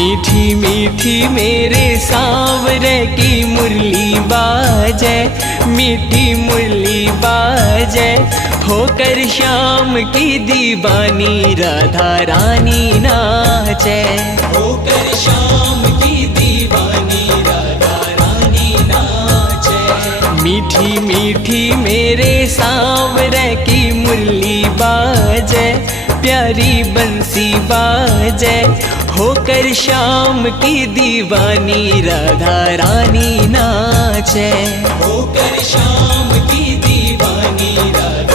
मीठी मीठी मेरे सांवरे की मुरली बाजे, मीठी मुरली बाजे, होकर श्याम की दीवानी राधा रानी नाचे, होकर श्याम की दीवानी राधा रानी नाचे। मीठी मीठी मेरे सांवरे की मुरली बाजे, प्यारी बंसी बाजे, होकर श्याम की दीवानी राधा रानी नाचे, होकर श्याम की दीवानी राधा